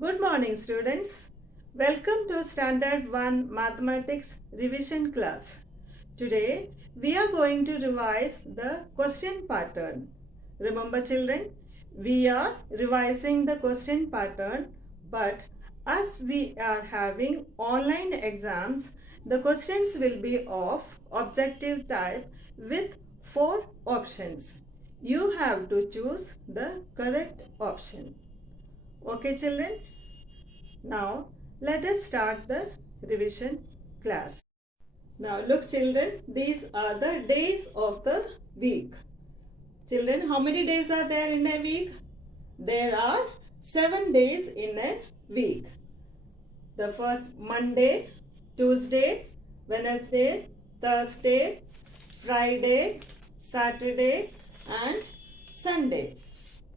Good morning, students. Welcome to Standard 1 Mathematics revision class. Today, we are going to revise the question pattern. Remember, children, we are revising the question pattern, but as we are having online exams, the questions will be of objective type with 4 options. You have to choose the correct option. Okay, children? Now, let us start the revision class. Now, look, children, these are the days of the week. Children, how many days are there in a week? There are 7 days in a week. The first Monday, Tuesday, Wednesday, Thursday, Friday, Saturday, and Sunday.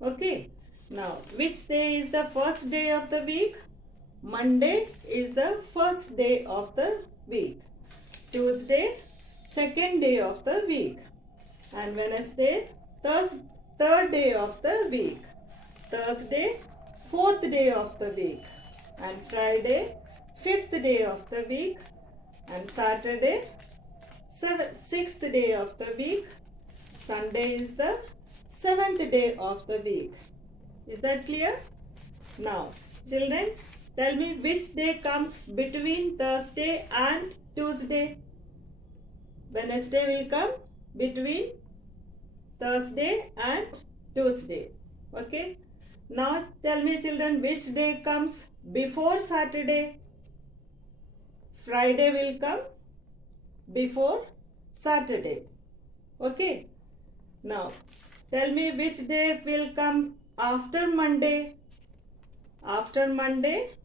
Okay. Now, which day is the first day of the week? Monday is the first day of the week. Tuesday, second day of the week. And Wednesday, third day of the week. Thursday, fourth day of the week. And Friday, fifth day of the week. And Saturday, sixth day of the week. Sunday is the seventh day of the week. Is that clear? Now, children, tell me which day comes between Thursday and Tuesday. Wednesday will come between Thursday and Tuesday. Okay. Now, tell me, children, which day comes before Saturday. Friday will come before Saturday. Okay. Now, tell me which day will come after Monday. After Monday,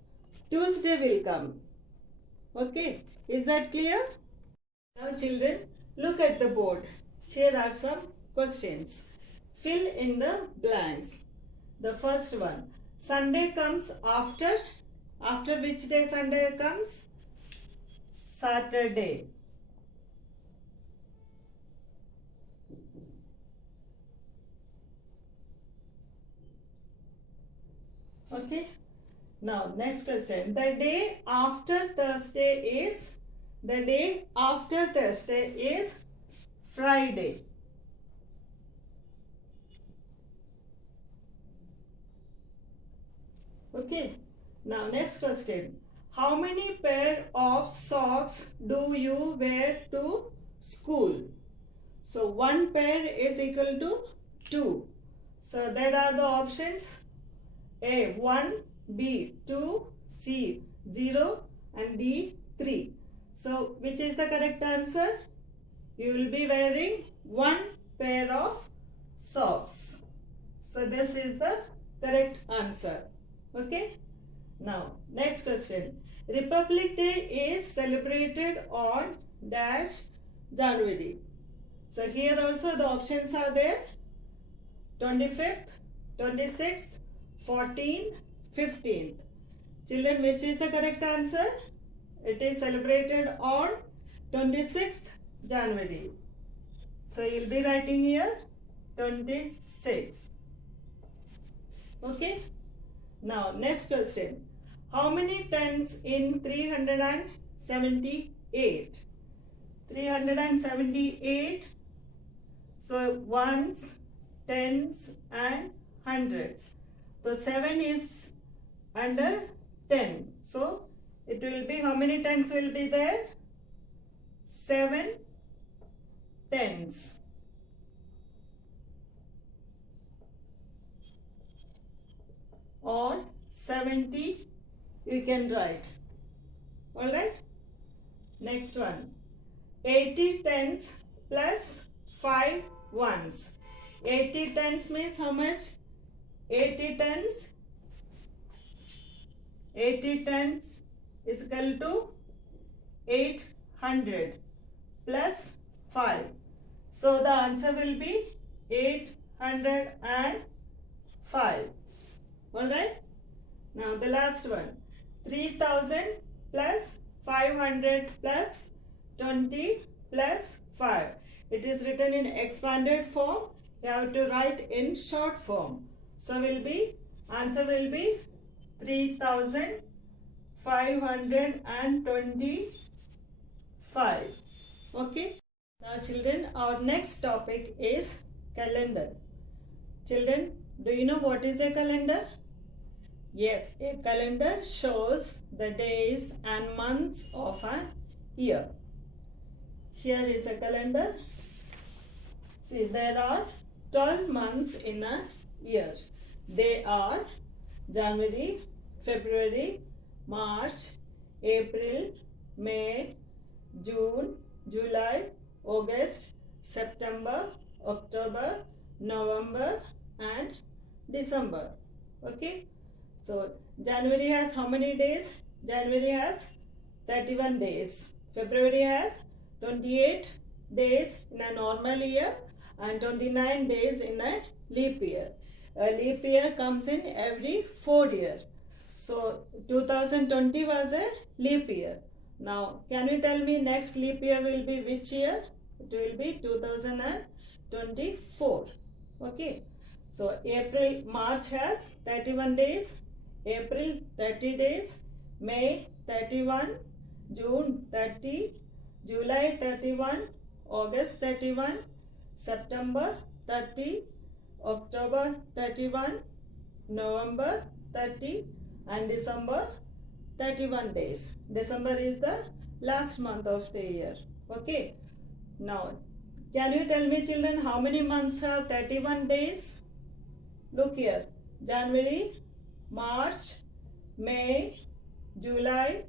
Tuesday will come. Okay, is that clear? Now children, look at the board. Here are some questions. Fill in the blanks. The first one, Sunday comes after which day Sunday comes? Saturday. Okay. Now next question. The day after Thursday is Friday. Okay. Now next question. How many pair of socks do you wear to school? So one pair is equal to 2. So there are the options. A 1, B 2, C 0 and D 3. So which is the correct answer? You will be wearing one pair of socks. So this is the correct answer. Okay. Now next question. Republic Day is celebrated on dash January. So here also the options are there. 25th, 26th, 14th, 15th. Children, which is the correct answer? It is celebrated on 26th January. So you will be writing here 26. Okay. Now next question. How many tens in 378? 378. So ones, tens and hundreds. So 7 is under 10. So it will be, how many tens will be there? 7 tens. Or 70 you can write. Alright. Next one. 80 tens plus 5 ones. 80 tens means how much? 80 tens is equal to 800 plus 5. So the answer will be 805. Alright. Now the last one. 3000 plus 500 plus 20 plus 5. It is written in expanded form. You have to write in short form. So answer will be 3,525. Okay. Now children, our next topic is calendar. Children, do you know what is a calendar? Yes, a calendar shows the days and months of an year. Here is a calendar. See, there are 12 months in a year. They are January, February, March, April, May, June, July, August, September, October, November and December. Okay. So January has how many days? January has 31 days. February has 28 days in a normal year and 29 days in a leap year. A leap year comes in every 4 years. So 2020 was a leap year. Now can you tell me next leap year will be which year? It will be 2024. Okay. So March has 31 days. April 30 days, May 31, June 30, July 31, August 31, September 30, October 31, November 30 and December 31 days. December is the last month of the year. Okay. Now, can you tell me children how many months have 31 days? Look here. January, March, May, July,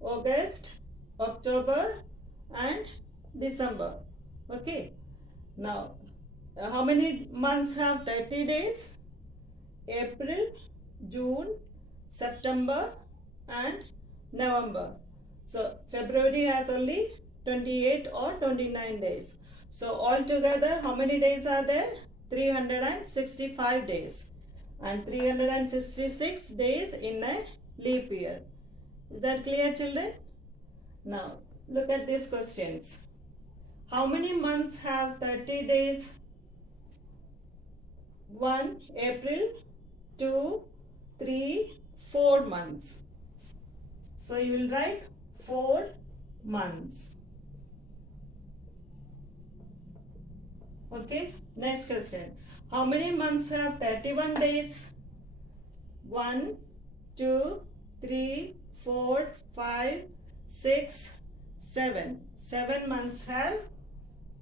August, October and December. Okay. Now, how many months have 30 days? April, June, September and November. So, February has only 28 or 29 days. So, altogether, how many days are there? 365 days. And 366 days in a leap year. Is that clear, children? Now, look at these questions. How many months have 30 days? 1, April, 2, 3, 4 months. So, you will write 4 months. Okay, next question. How many months have 31 days? 1, 2, 3, 4, 5, 6, 7. 7 months have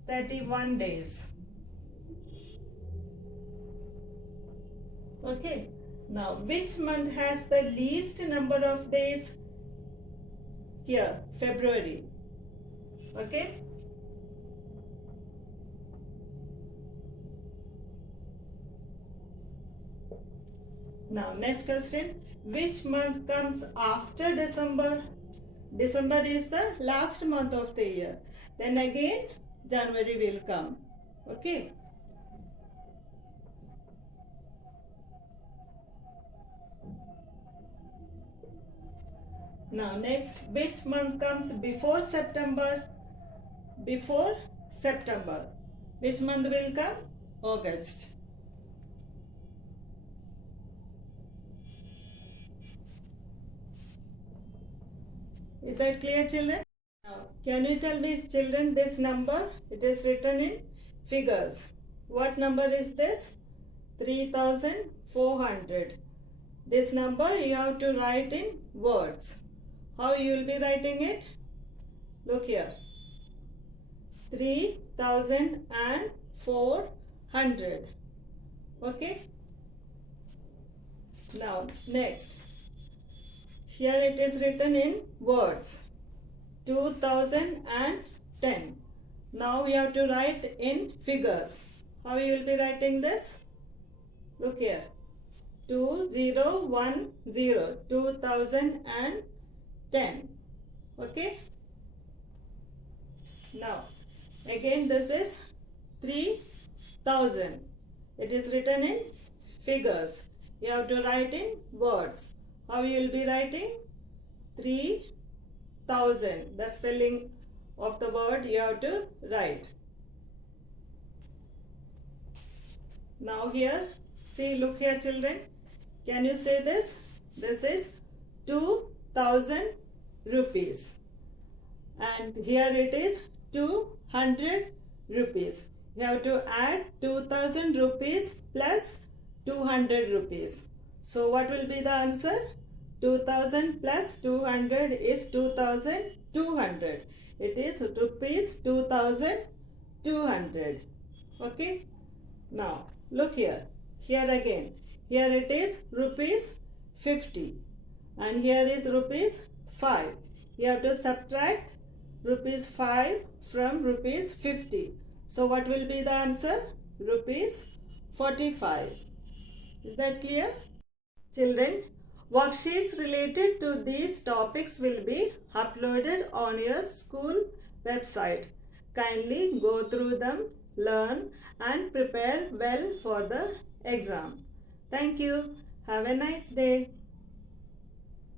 31 days. Okay. Now, which month has the least number of days? Here, February. Okay. Now, next question. Which month comes after December? December is the last month of the year. Then again, January will come. Okay. Now, next, which month comes before September? Before September. Which month will come? August. Is that clear, children? Now, can you tell me, children, this number? It is written in figures. What number is this? 3,400. This number you have to write in words. How you will be writing it? Look here. 3,400. Okay. Now, next. Here it is written in words. 2010. Now we have to write in figures. How you will be writing this? Look here. 2010. 2010. Okay. Now, again this is 3,000. It is written in figures. You have to write in words. How you will be writing? 3,000. The spelling of the word you have to write. Now here, see, look here, children. Can you say this? This is 2000 rupees. And here it is 200 rupees. You have to add 2000 rupees plus 200 rupees. So what will be the answer? 2000 plus 200 is 2200. It is rupees 2200. Okay. Now look here. Here again. Here it is rupees 50. And here is rupees 5. You have to subtract rupees 5 from rupees 50. So what will be the answer? Rupees 45. Is that clear? Children, worksheets related to these topics will be uploaded on your school website. Kindly go through them, learn and prepare well for the exam. Thank you. Have a nice day.